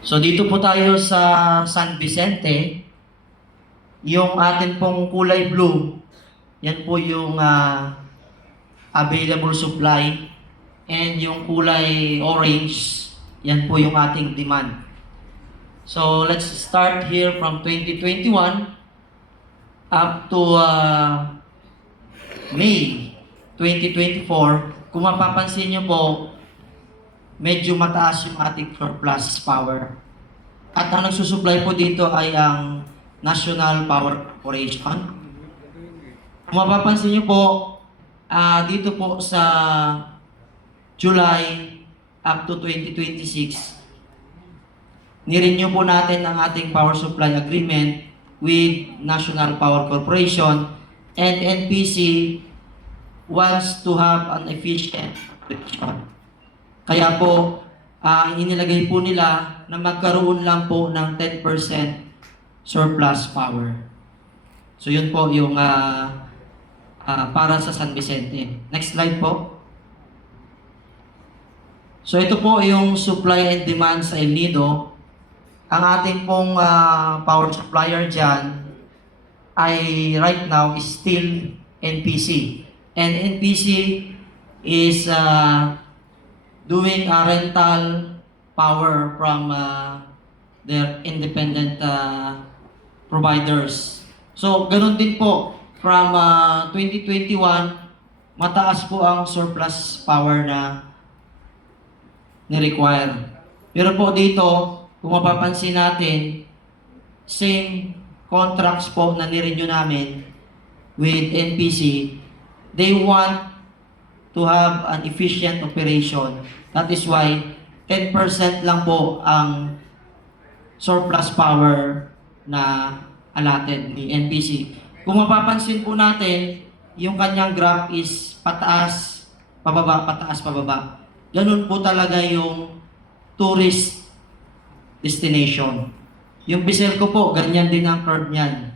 So dito po tayo sa San Vicente. Yung atin pong kulay blue, yan po yung available supply. And yung kulay orange, yan po yung ating demand. So let's start here from 2021 up to May 2024. Kung mapapansin nyo po, medyo mataas yung ating surplus power. At ang nagsusupply po dito ay ang National Power Corporation. Kung mapapansin nyo po, dito po sa July up to 2026, nirenew po natin ang ating power supply agreement with National Power Corporation, and NPC wants to have an efficient operation. Kaya po, inilagay po nila na magkaroon lang po ng 10% surplus power. So yun po yung para sa San Vicente. Next slide po. So ito po yung supply and demand sa El Nido. Ang ating pong power supplier dyan ay right now is still NPC. And NPC is doing a rental power from their independent providers. So, ganun din po, from 2021, mataas po ang surplus power na ni-require. Pero po dito, kung mapapansin natin, same contracts po na nirenew namin with NPC, they want to have an efficient operation. That is why 10% lang po ang surplus power na allotted ni NPC. Kung mapapansin po natin, yung kanyang graph is pataas, pababa, pataas, pababa. Ganun po talaga yung tourist destination. Yung Biselco po, ganyan din ang curve niyan.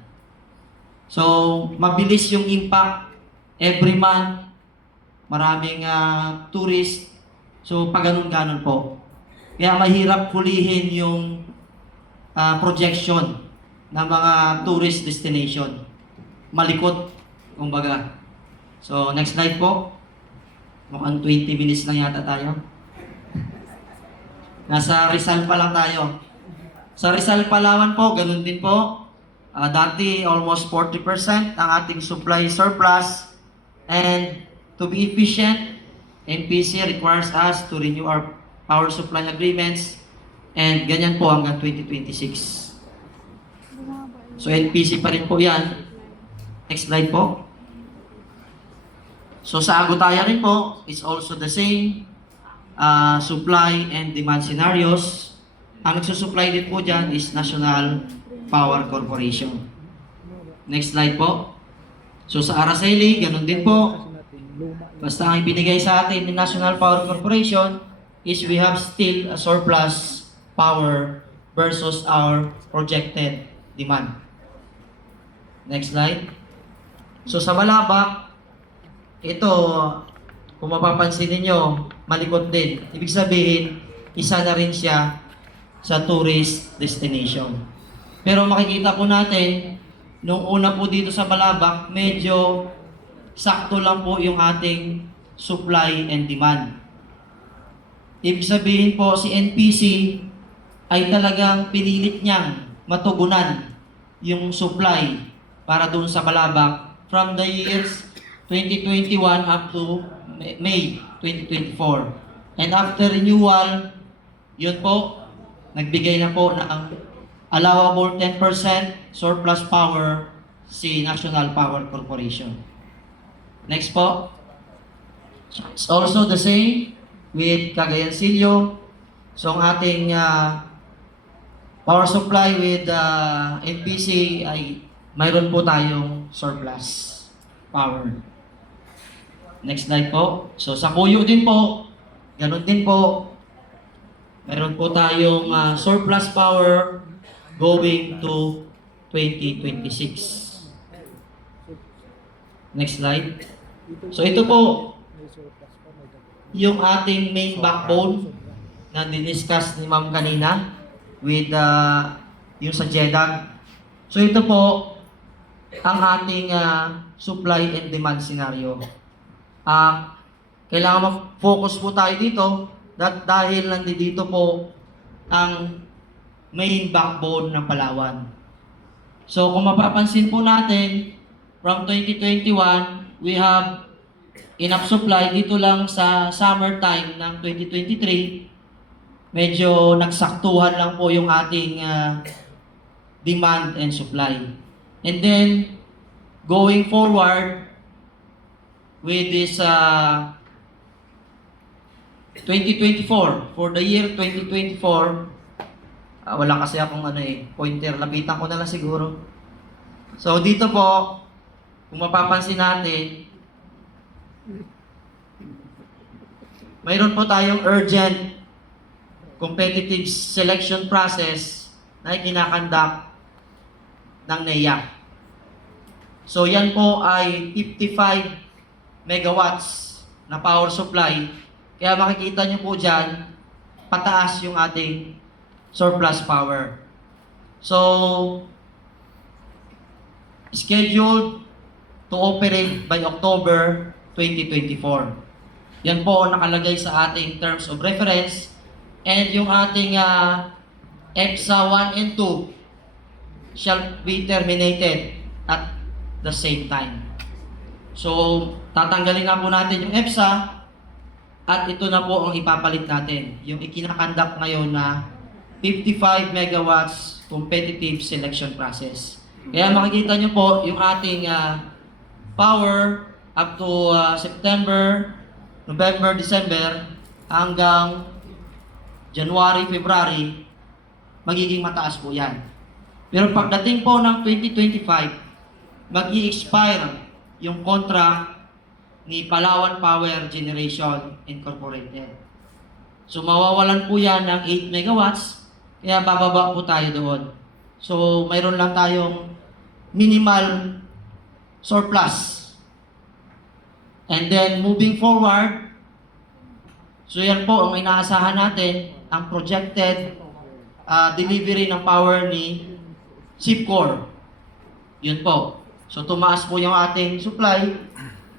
So, mabilis yung impact every month. Maraming tourist. So, pag ganun-ganon po. Kaya mahirap hulihin yung projection ng mga tourist destination. Malikot, kumbaga. So, next slide po. Mukhang 20 minutes lang yata tayo. Nasa Rizal pa lang tayo. Sa Rizal, Palawan po, ganun din po. Dati, almost 40% ang ating supply surplus. And to be efficient, NPC requires us to renew our power supply agreements, and ganyan po hanggang 2026. So NPC pa rin po yan. Next slide po. So sa Agutaya rin po, it's also the same supply and demand scenarios. Ang nagsusupply din po dyan is National Power Corporation. Next slide po. So sa Araceli, ganun din po. Basta ang ibinigay sa atin ng National Power Corporation is we have still a surplus power versus our projected demand. Next slide. So sa Malabak, ito, kung mapapansin niyo, malikot din. Ibig sabihin, isa na rin siya sa tourist destination. Pero makikita po natin, nung una po dito sa Malabak, medyo sakto lang po yung ating supply and demand. Ibig sabihin po, si NPC ay talagang pinilit niyang matugunan yung supply para doon sa Malabak from the years 2021 up to May 2024. And after renewal, yun po, nagbigay na po ng allowable 10% surplus power si National Power Corporation. Next po. It's also the same with Cagayancillo. So ang ating power supply with NPC ay mayroon po tayong surplus power. Next slide po. So sa Kuyo din po, ganun din po. Mayroon po tayong surplus power going to 2026. Next slide. So ito po, yung ating main backbone na diniscuss ni Ma'am kanina. with yung sa JEDAG. So ito po ang ating supply and demand scenario. Kailangan mag-focus po tayo dito dahil nandito po ang main backbone ng Palawan. So kung mapapansin po natin, from 2021, we have enough supply dito lang sa summertime ng 2023. Medyo nagsaktuhan lang po yung ating demand and supply. And then, going forward with this 2024, for the year 2024, wala kasi akong pointer, lapitan ko na lang siguro. So dito po, kung mapapansin natin, mayroon po tayong urgent competitive selection process na kinakandak ng NEA. So yan po ay 55 megawatts na power supply. Kaya makikita nyo po dyan, pataas yung ating surplus power. So, scheduled to operate by October 2024. Yan po nakalagay sa ating terms of reference. And yung ating EPSA 1 and 2 shall be terminated at the same time. So, tatanggalin na po natin yung EPSA at ito na po ang ipapalit natin. Yung ikinakandak ngayon na 55 megawatts competitive selection process. Kaya makikita nyo po yung ating power up to September, November, December hanggang January, February, magiging mataas po yan. Pero pagdating po ng 2025, mag-i-expire yung contract ni Palawan Power Generation Incorporated. So mawawalan po yan ng 8 megawatts, kaya bababa po tayo doon. So mayroon lang tayong minimal surplus. And then moving forward, so yan po ang inaasahan natin, ang projected delivery ng power ni SIPCOR. Yun po. So tumaas po yung ating supply.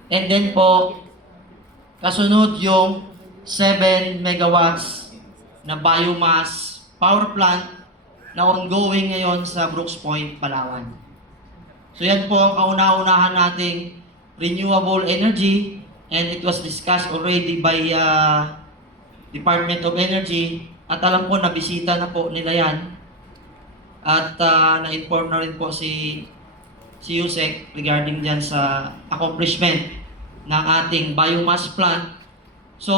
And then po, kasunod yung 7 megawatts na biomass power plant na ongoing ngayon sa Brooks Point, Palawan. So yan po ang kauna-unahan nating renewable energy, and it was discussed already by Department of Energy, at alam ko nabisita na po nila yan, at na-inform na rin po si Yusek regarding dyan sa accomplishment ng ating biomass plant. So,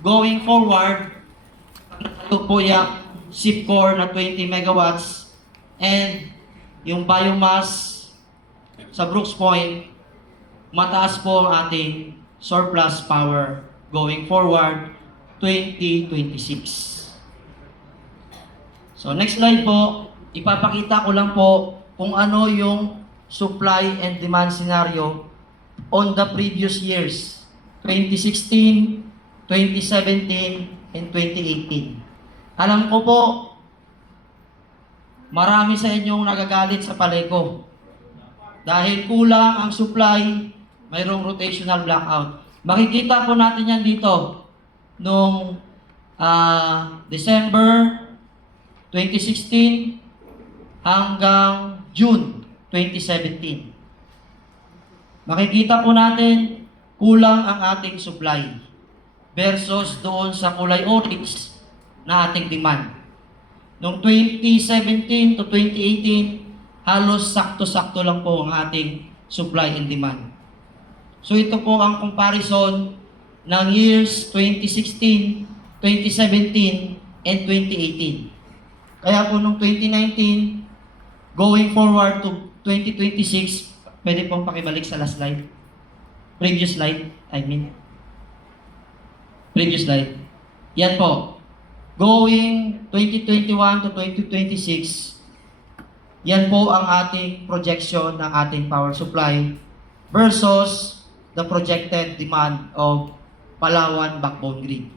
going forward, ito po yung SIPCOR na 20 megawatts and yung biomass sa Brooks Point, mataas po ang ating surplus power going forward 2026. So, next slide po, ipapakita ko lang po kung ano yung supply and demand scenario on the previous years, 2016, 2017, and 2018. Alam ko po, marami sa inyong nagagalit sa Paleco. Dahil kulang ang supply, mayroong rotational blackout. Makikita po natin yan dito noong December 2016 hanggang June 2017. Makikita po natin kulang ang ating supply versus doon sa kulay orange na ating demand. Noong 2017 to 2018, halos sakto-sakto lang po ang ating supply and demand. So ito po ang comparison ng years 2016, 2017, and 2018. Kaya po noong 2019, going forward to 2026, pwede pong pakibalik sa last slide. Previous slide, Previous slide. Yan po. Going 2021 to 2026, yan po ang ating projection ng ating power supply versus the projected demand of Palawan Backbone Grid.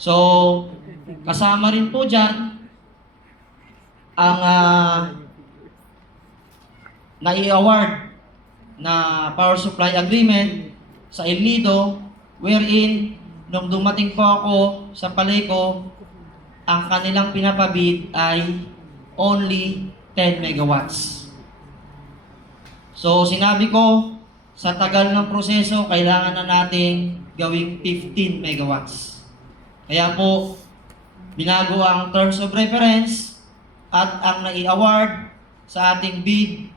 So, Kasama rin po dyan ang nai-award na power supply agreement sa El Nido, wherein nung dumating po ako sa Paleco, ang kanilang pinapabid ay only 10 megawatts. So sinabi ko, sa tagal ng proseso, kailangan na nating gawing 15 megawatts. Kaya po, binago ang terms of reference at ang nai-award sa ating bid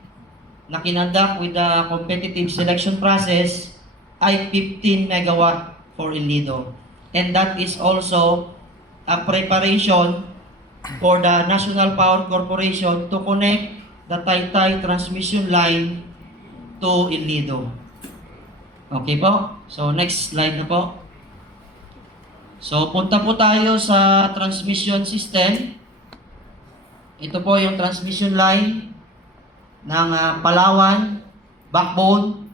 na kinandak with the competitive selection process ay 15 megawatt for El Nido. And that is also a preparation for the National Power Corporation to connect the Taytay transmission line to El Nido. Okay po? So next slide na po. So punta po tayo sa transmission system. Ito po yung transmission line ng Palawan, backbone.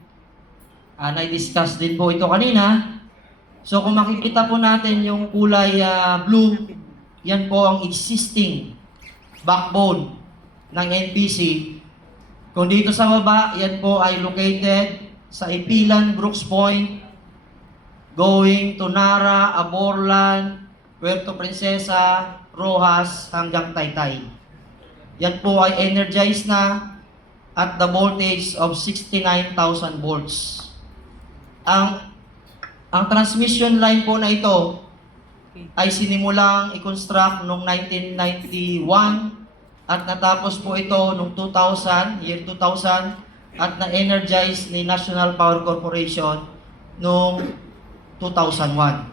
Na-discuss din po ito kanina. So kung makikita po natin yung kulay blue, yan po ang existing backbone ng NPC. Kung dito sa baba, yan po ay located sa Ipilan, Brooks Point, going to Nara, Aborlan, Puerto Princesa, Rojas, hanggang Taytay. Yan po ay energized na at the voltage of 69,000 volts. Ang transmission line po na ito ay sinimulang i-construct noong 1991 at natapos po ito noong 2000, year 2000, at na-energize ni National Power Corporation noong 2001.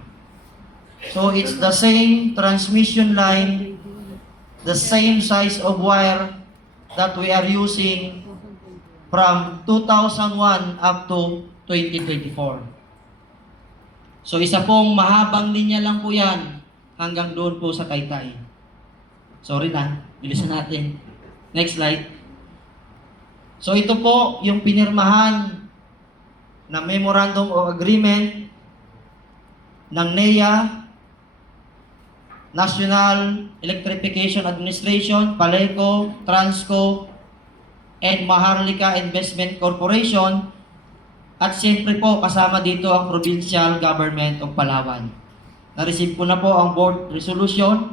So it's the same transmission line, the same size of wire that we are using from 2001 up to 2024. So isa pong mahabang linya lang po yan hanggang doon po sa Taytay. Sorry na, bilisan natin. Next slide. So ito po yung pinirmahan na Memorandum of Agreement ng NEA, National Electrification Administration, Paleco, Transco, and Maharlika Investment Corporation. At siyempre po, kasama dito ang Provincial Government of Palawan. Na-receive ko na po ang board resolution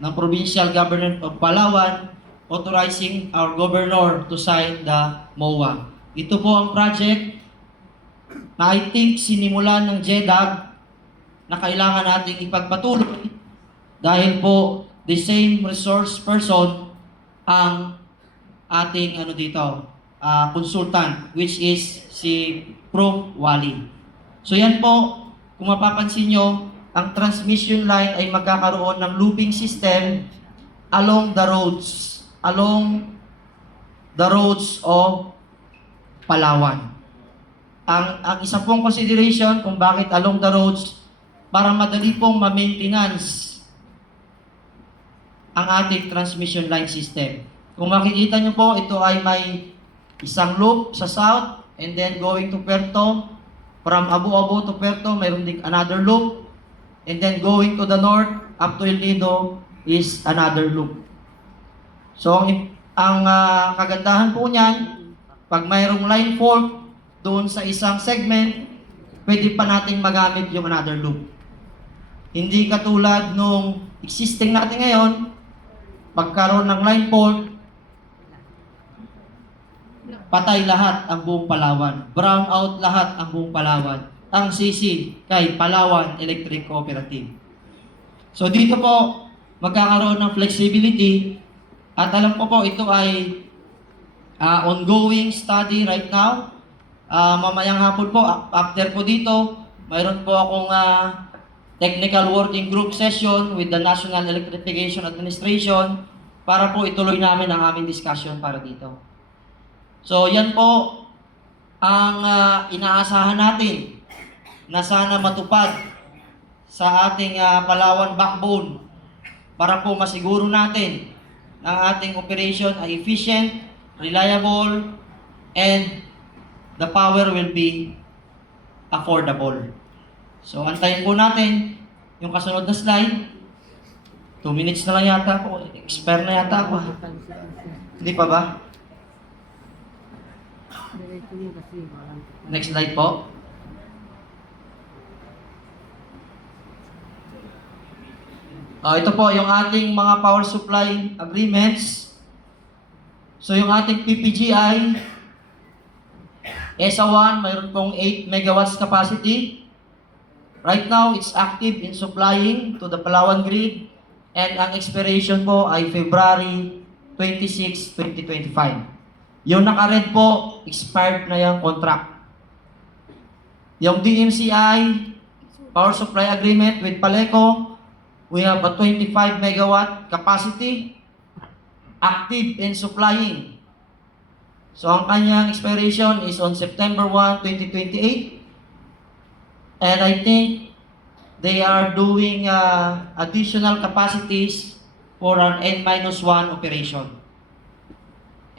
ng Provincial Government of Palawan authorizing our governor to sign the MOA. Ito po ang project na I think sinimulan ng JEDAG na kailangan nating ipagpatuloy dahil po the same resource person ang ating consultant, which is si Prof. Wally. So yan po, kung mapapansin nyo, ang transmission line ay magkakaroon ng looping system along the roads of Palawan. Ang isa pong consideration kung bakit along the roads, para madali pong ma-maintenance ang ating transmission line system. Kung makikita nyo po, ito ay may isang loop sa south and then going to Puerto. From Abu-Abu to Puerto, mayroon din another loop. And then going to the north, up to El Nido, is another loop. So, ang kagandahan po niyan, pag mayroong line fault doon sa isang segment, pwede pa natin magamit yung another loop. Hindi katulad nung existing natin ngayon, pagkaroon ng line fault, patay lahat ang buong Palawan. Brown out lahat ang buong Palawan. Ang sisi kay Palawan Electric Cooperative. So dito po, magkakaroon ng flexibility at alam ko po ito ay ongoing study right now. Mamayang hapon po, after po dito, mayroon po akong technical working group session with the National Electrification Administration para po ituloy namin ang aming discussion para dito. So yan po ang inaasahan natin na sana matupad sa ating Palawan backbone para po masiguro natin na ang ating operation ay efficient, reliable, and the power will be affordable. So antayin po natin yung kasunod na slide. 2 minutes na lang yata ako. Expire na yata ako. Hindi pa ba? Next slide po. Ito po yung ating mga power supply agreements. So yung ating PPGI, ESA 1, mayroon pong 8 megawatts capacity. Right now, it's active in supplying to the Palawan grid, and ang expiration po ay February 26, 2025. Yung naka-red po, expired na yung contract. Yung DMCI power supply agreement with Paleco, we have a 25 megawatt capacity active in supplying. So ang kanyang expiration is on September 1, 2028. And I think they are doing additional capacities for our N-1 operation.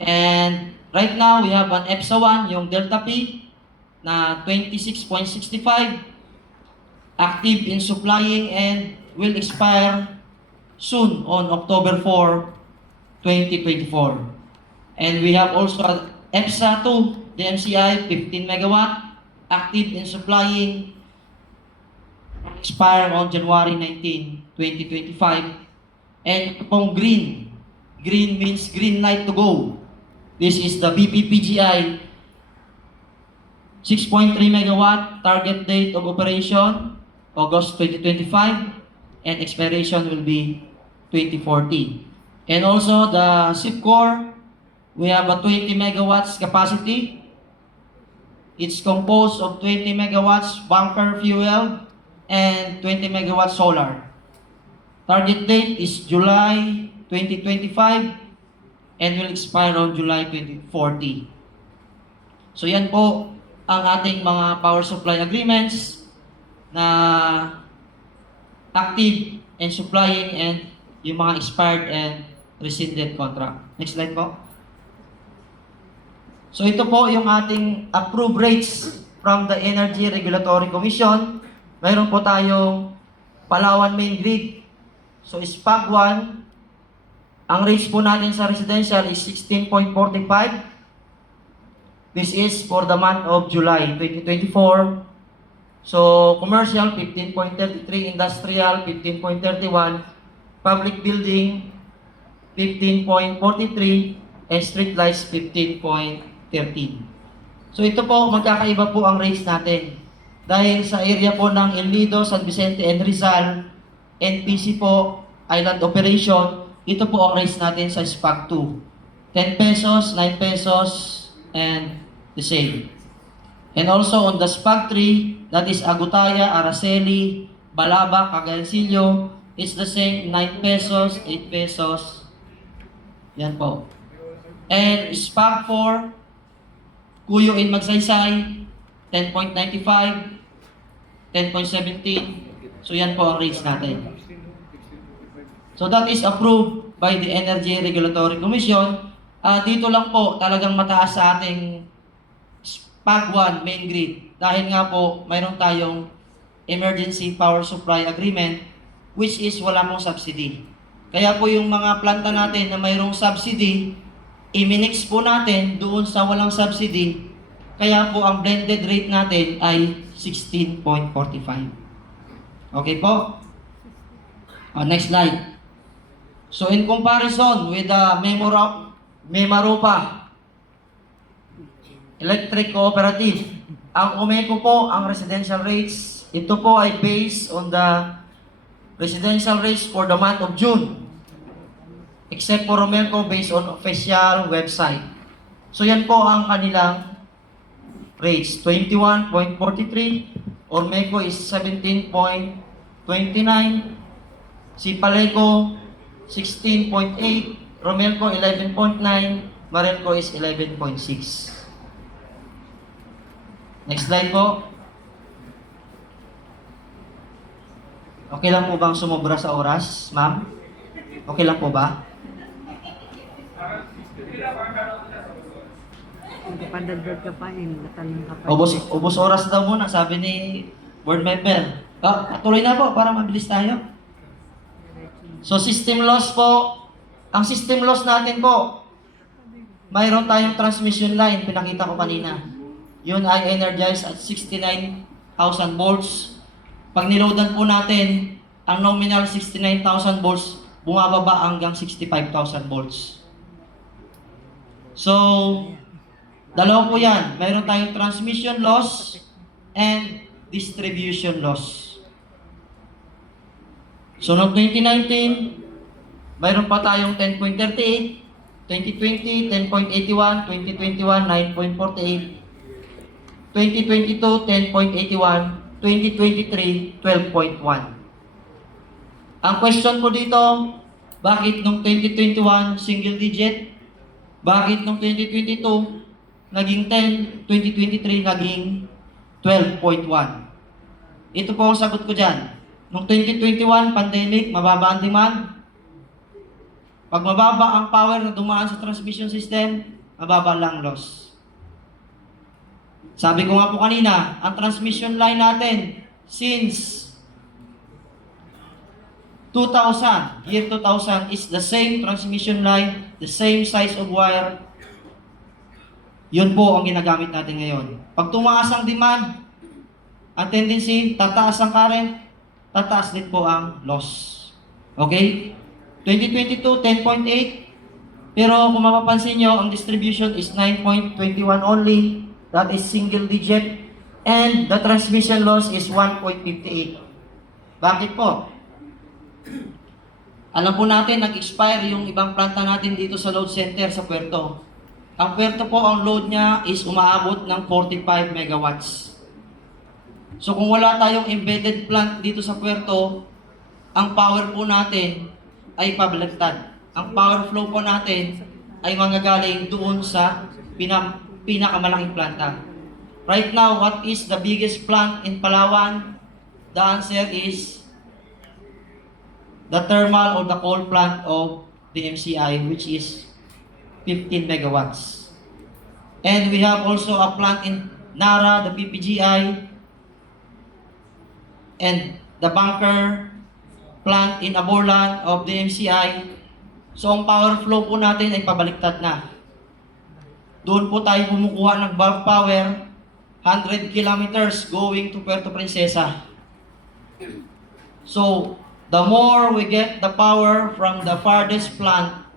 And right now, we have an EPSA 1, yung Delta P, na 26.65, active in supplying and will expire soon on October 4, 2024. And we have also EPSA 2, DMCI, 15 megawatt, active in supplying, expire on January 19, 2025. And pong green means green light to go. This is the BPPGI, 6.3 megawatt, target date of operation, August 2025, and expiration will be 2040. And also the SIPCOR, we have a 20 megawatts capacity. It's composed of 20 megawatts bunker fuel and 20 megawatts solar. Target date is July 2025 and will expire on July 2040. So yan po ang ating mga power supply agreements na active and supplying and yung mga expired and rescinded contract. Next slide po. So ito po yung ating approved rates from the Energy Regulatory Commission. Mayroon po tayong Palawan Main Grid. So SPAG 1, ang rates po natin sa residential is 16.45. This is for the month of July 2024. So commercial 15.33, industrial 15.31, public building 15.43, and street lights 15.13. So ito po, magkakaiba po ang rates natin. Dahil sa area po ng El Nido, San Vicente, and Rizal, NPC po, Island Operation, ito po ang rates natin sa SPAC 2. 10 pesos, 9 pesos, and the same. And also on the SPAC 3, that is Agutaya, Araceli, Balaba, Cagayancillo, it's the same, 9 pesos, 8 pesos. Yan po. And SPAC 4, Cuyo in Magsaysay, 10.95, 10.17. So yan po ang rates natin. So that is approved by the Energy Regulatory Commission. Dito lang po talagang mataas sa ating SPAG 1 main grid. Dahil nga po mayroon tayong Emergency Power Supply Agreement which is wala mong subsidy. Kaya po yung mga planta natin na mayroong subsidy, i-minix po natin doon sa walang subsidy. Kaya po ang blended rate natin ay 16.45. Okay po? Next slide. So in comparison with the Memaropa Electric Cooperative, ang UMECO po, ang residential rates, ito po ay based on the residential rates for the month of June. Except for UMECO based on official website. So yan po ang kanilang rates, 21.43, UMECO is 17.29, si Paleco 16.8, Romelco 11.9, Marelco is 11.6. Next slide po. Okay lang po bang sumobra sa oras, ma'am? Okay lang po ba? Padagdag ka pa natanong ka pa. Ubos oras daw muna, sabi ni board member. Tuloy na po para mabilis tayo. So system loss po, ang system loss natin po, mayroon tayong transmission line, pinakita ko kanina. Yun ay energized at 69,000 volts. Pag niloadan po natin, ang nominal 69,000 volts, bumababa hanggang 65,000 volts. So, dalawa po yan. Mayroon tayong transmission loss and distribution loss. So, noong 2019, mayroon pa tayong 10.38, 2020, 10.81, 2021, 9.48, 2022, 10.81, 2023, 12.1. Ang question ko dito, bakit nung 2021 single digit? Bakit nung 2022 naging 10, 2023 naging 12.1? Ito po ang sagot ko dyan. Nung 2021, pandemic, mababa ang demand. Pag mababa ang power na dumaan sa transmission system, mababa lang loss. Sabi ko nga po kanina, ang transmission line natin, since 2000, year 2000 is the same transmission line, the same size of wire. Yun po ang ginagamit natin ngayon. Pag tumaas ang demand, ang tendency, tataas ang current, tataas din po ang loss. Okay? 2022, 10.8. Pero kung mapapansin nyo, ang distribution is 9.21 only. That is single digit. And the transmission loss is 1.58. Bakit po? Alam po natin, nag-expire yung ibang planta natin dito sa load center sa Puerto. Ang Puerto po, ang load niya is umaabot ng 45 megawatts. So kung wala tayong embedded plant dito sa Puerto, ang power po natin ay pabaliktad. Ang power flow po natin ay manggagaling doon sa pinakamalaking planta. Right now, what is the biggest plant in Palawan? The answer is the thermal or the coal plant of the MCI, which is 15 megawatts. And we have also a plant in Nara, the PPGI, and the bunker plant in Aborlan of the MCI. So ang power flow po natin ay pabaliktad na. Doon po tayo kumukuha ng bulk power, 100 kilometers going to Puerto Princesa. So, the more we get the power from the farthest plant,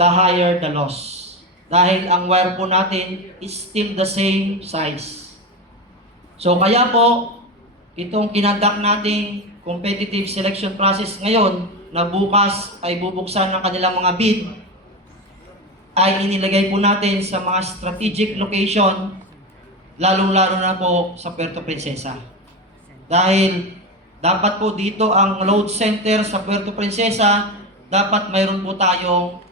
the higher the loss. Dahil ang wire po natin is still the same size. So kaya po, itong kinandak nating competitive selection process ngayon, na bukas ay bubuksan ng kanilang mga bid, ay inilagay po natin sa mga strategic location, lalong-lalo na po sa Puerto Princesa. Dahil dapat po dito ang load center sa Puerto Princesa, dapat mayroon po tayong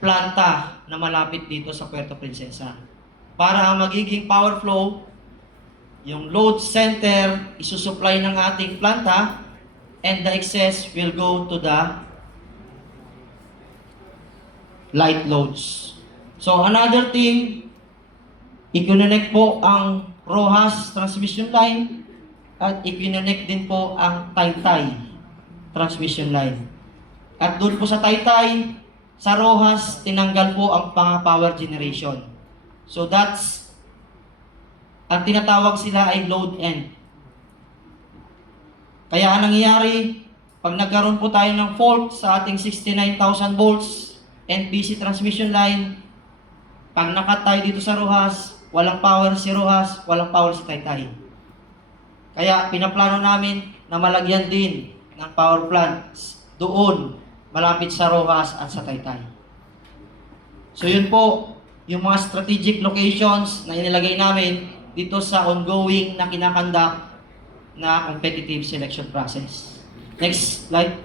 planta na malapit dito sa Puerto Princesa. Para ang magiging power flow, yung load center isusupply ng ating planta and the excess will go to the light loads. So another thing, i-connect po ang ROHAS transmission line at i-connect din po ang Taytay transmission line. At doon po sa Taytay, sa ROHAS, tinanggal po ang power generation. So that's, ang tinatawag sila ay load end. Kaya ang nangyayari, pag nagkaroon po tayo ng fault sa ating 69,000 volts NPC transmission line, pag nakat tayo dito sa ROHAS, walang power si ROHAS, walang power si Taytay. Kaya pinaplano namin na malagyan din ng power plant doon, malapit sa ROHAS at sa Taytay. So yun po, yung mga strategic locations na inilagay namin dito sa ongoing na kinakandak na competitive selection process. Next slide.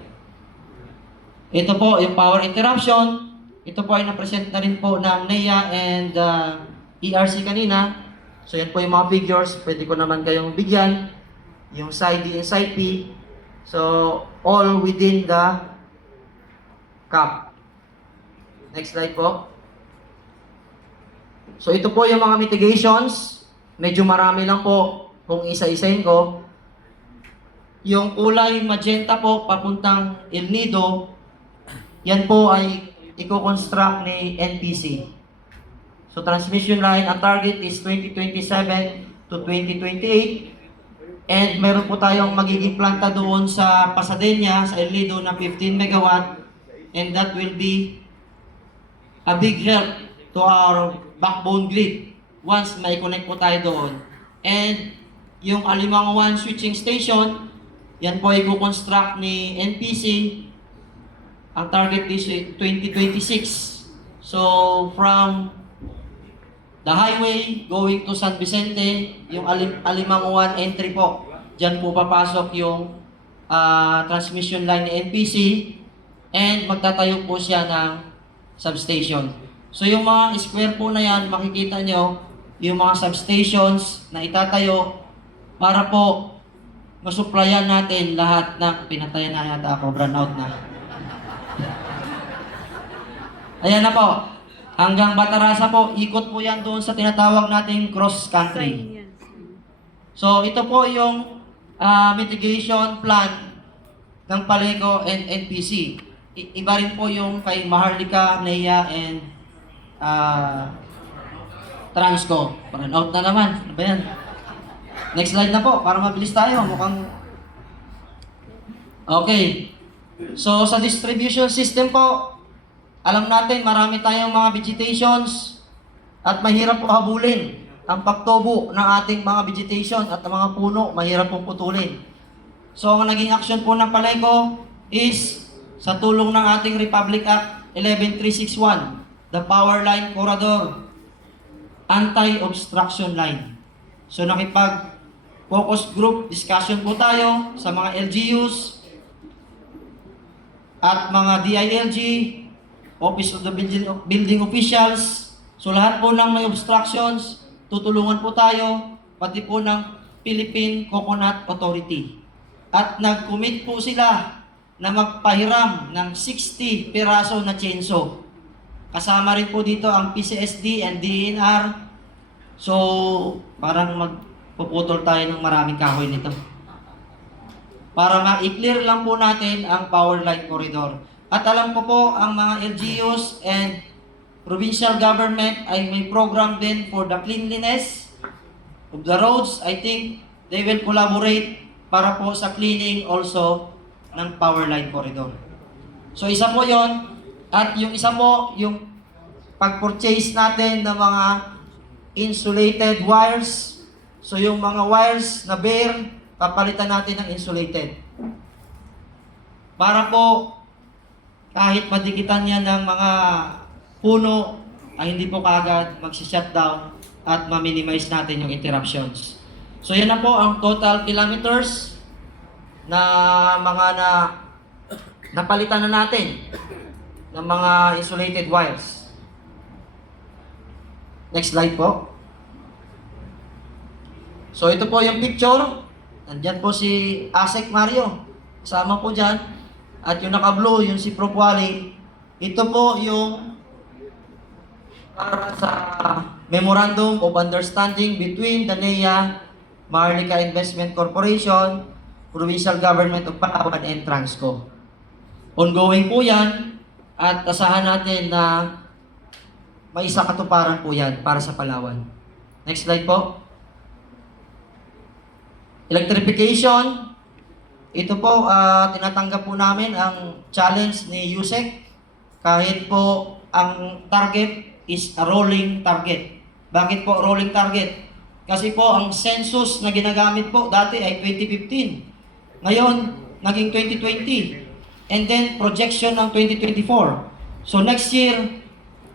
Ito po yung power interruption. Ito po ay na-present na rin po ng NEA and ERC kanina. So yan po yung mga figures. Pwede ko naman kayong bigyan. Yung side D and side P. So all within the cap. Next slide po. So ito po yung mga mitigations. Medyo marami lang po kung isa-isahin ko. Yung kulay magenta po, papuntang El Nido, yan po ay i-construct ni NPC. So transmission line, ang target is 2027 to 2028. And meron po tayong magiging planta doon sa Pasadena, sa El Nido na 15 megawatt. And that will be a big help to our backbone grid once may connect po tayo doon. And yung Alimango 1 switching station, yan po ay i-construct ni NPC. Ang target is 2026. So from the highway going to San Vicente, yung Alimango 1 entry po, dyan po papasok yung transmission line ni NPC and magtatayo po siya ng substation. So yung mga square po na yan, makikita nyo yung mga substations na itatayo para po masuplayan natin lahat ng pinatayan na yata ako, brand out na. Ayan na po. Hanggang Batarasa po, ikot po yan doon sa tinatawag nating cross country. So ito po yung mitigation plan ng Paleco and NPC. Iba rin po yung kay Maharlika, NEA, and Transco. Parang out na naman. Ano ba yan? Next slide na po, para mabilis tayo. Mukhang... Okay. So sa distribution system po, alam natin marami tayong mga vegetations at mahirap po habulin ang pagtubo ng ating mga vegetation at ang mga puno, mahirap pong putulin. So ang naging action po ng Paleco is sa tulong ng ating Republic Act 11361, the Power Line Corridor Anti-Obstruction Line. So nakipag-focus group discussion po tayo sa mga LGUs at mga DILG, Office of the Building Officials. So lahat po ng may obstructions, tutulungan po tayo, pati po ng Philippine Coconut Authority. At nag-commit po sila na magpahiram ng 60 piraso na chainsaw. Kasama rin po dito ang PCSD and DENR. So, parang magpuputol tayo ng maraming kahoy nito. Para ma-clear lang po natin ang power line corridor. At alam ko po, ang mga LGUs and provincial government ay may program din for the cleanliness of the roads. I think they will collaborate para po sa cleaning also ng power line corridor. So isa po yon. At yung isa po, yung pag-purchase natin ng mga insulated wires. So yung mga wires na bare, papalitan natin ng insulated. Para po, kahit madikitan yan ng mga puno, ay hindi po kagad magsi-shutdown at ma-minimize natin yung interruptions. So yan na po ang total kilometers na mga napalitan na natin ng mga insulated wires. Next slide po. So ito po yung picture. Nandyan po si Asek Mario. Kasama po dyan. At yung naka-blue, yung si Prof. Wally. Ito po yung para sa Memorandum of Understanding between the NEA, Maharlika Investment Corporation, Provincial Government of Palawan, and Transco. Ongoing po yan at asahan natin na may isa katuparan po yan para sa Palawan. Next slide po. Electrification. Ito po, tinatanggap po namin ang challenge ni USEC. Kahit po ang target is a rolling target. Bakit po rolling target? Kasi po ang census na ginagamit po dati ay 2015. Ngayon, naging 2020. And then projection ng 2024. So next year,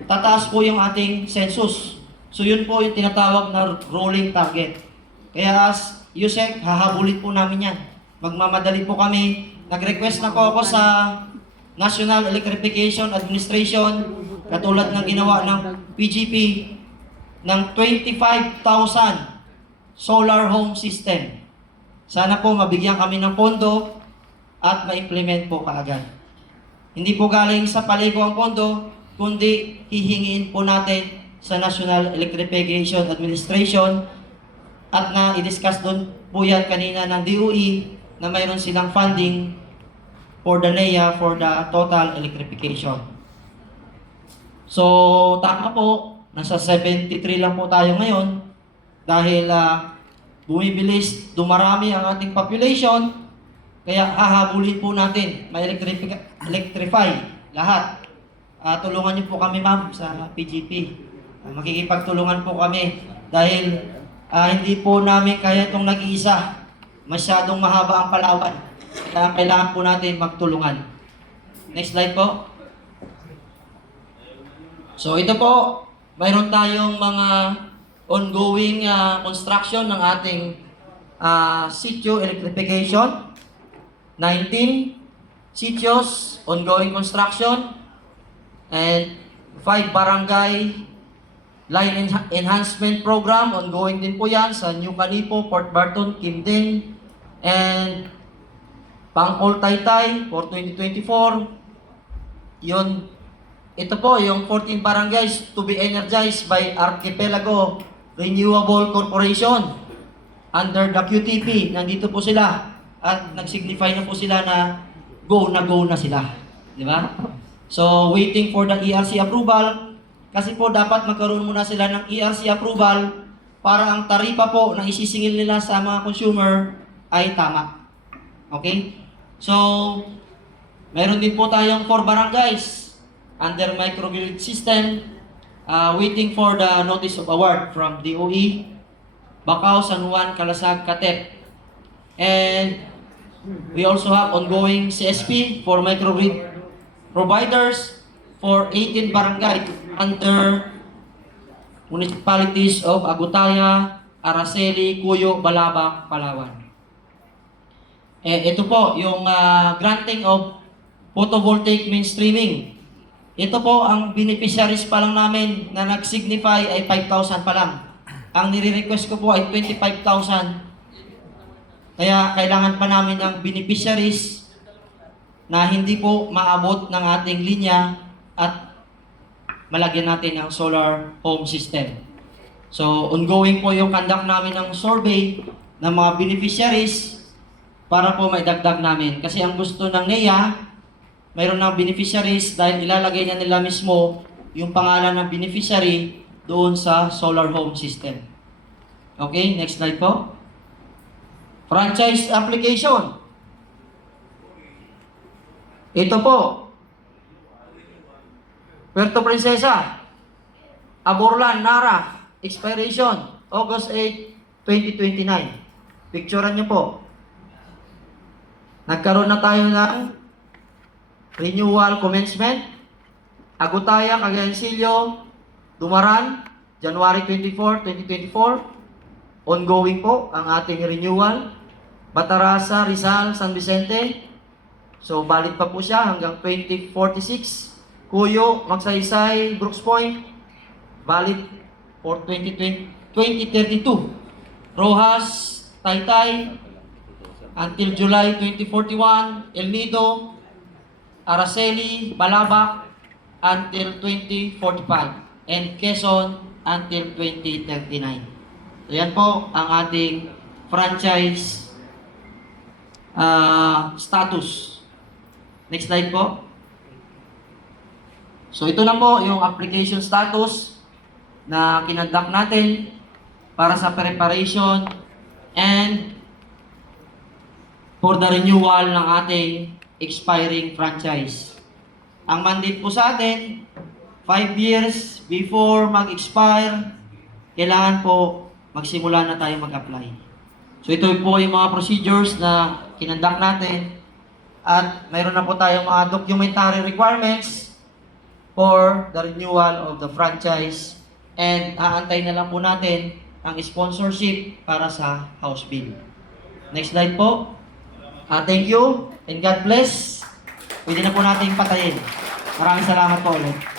tataas po yung ating census. So yun po yung tinatawag na rolling target. Kaya as USEC, hahabulin po namin yan. Magmamadali po kami. Nag-request na po ako sa National Electrification Administration, katulad ng ginawa ng PGP, ng 25,000 solar home system. Sana po mabigyan kami ng pondo at ma-implement po kaagad. Hindi po galing sa Paleco ang pondo, kundi hihingiin po natin sa National Electrification Administration at na i-discuss doon po yan kanina ng DOE na mayroon silang funding for the NEA for the total electrification. So, tama po, nasa 73 lang po tayo ngayon dahil bumibilis, dumarami ang ating population, kaya hahabulin po natin, ma-electrify lahat. Tulungan niyo po kami, ma'am, sa PGP. Makikipagtulungan po kami dahil hindi po namin kaya itong nag-iisa. Masyadong mahaba ang Palawan. Kaya kailangan po natin magtulungan. Next slide po. So ito po, mayroon tayong mga ongoing construction ng ating sitio electrification. 19 sitios, ongoing construction. And 5 barangay line enhancement program, ongoing din po yan sa New Canipo, Port Barton, Kimding, and Pangol Taytay for 2024. Yun, ito po yung 14 barangays to be energized by Archipelago Renewable Corporation under the QTP. Nandito po sila at nag-signify na po sila na go na sila. Di ba? So, waiting for the ERC approval. Kasi po dapat magkaroon muna sila ng ERC approval para ang taripa po na isisingil nila sa mga consumer ay tama. Okay? So, meron din po tayong 4 barangays under microgrid system waiting for the notice of award from DOE, Bacau, San Juan, Calasag, Catep. And we also have ongoing CSP for microgrid providers for 18 barangays under municipalities of Agutaya, Araceli, Cuyo, Balabac, Palawan. Ito po yung granting of photovoltaic mainstreaming. Ito po ang beneficiaries pa lang namin na nag-signify ay 5,000 pa lang. Ang nire-request ko po ay 25,000. Kaya kailangan pa namin ng beneficiaries na hindi po maabot ng ating linya at malagyan natin ng solar home system. So, ongoing po yung conduct namin ng survey ng mga beneficiaries para po maidagdag namin. Kasi ang gusto ng NEA, mayroon ng beneficiaries dahil ilalagay na nila mismo yung pangalan ng beneficiary doon sa solar home system. Okay, next slide po. Franchise application. Ito po. Puerto Princesa, Aborlan, Nara, expiration, August 8, 2029. Picturean niyo po. Nagkaroon na tayo ng renewal commencement. Agutaya, Cagayancillo, Dumaran, January 24, 2024. Ongoing po ang ating renewal. Batarasa, Rizal, San Vicente. So, valid pa po siya hanggang 2046. Cuyo, Magsaysay, Brooks Point, valid for 2032. Rojas, Taytay, until July 2041. El Nido, Araceli, Balabac, until 2045. And Quezon, until 2039. So, yan po ang ating franchise status. Next slide po. So ito na po yung application status na kinonduct natin para sa preparation and for the renewal ng ating expiring franchise. Ang mandate po sa atin, 5 years before mag-expire, kailangan po magsimula na tayo mag-apply. So ito po yung mga procedures na kinonduct natin at mayroon na po tayong mga documentary requirements for the renewal of the franchise and aantay na lang po natin ang sponsorship para sa House Bill. Next slide po. Thank you and God bless. Pwede na po natin patayin. Maraming salamat po ulit.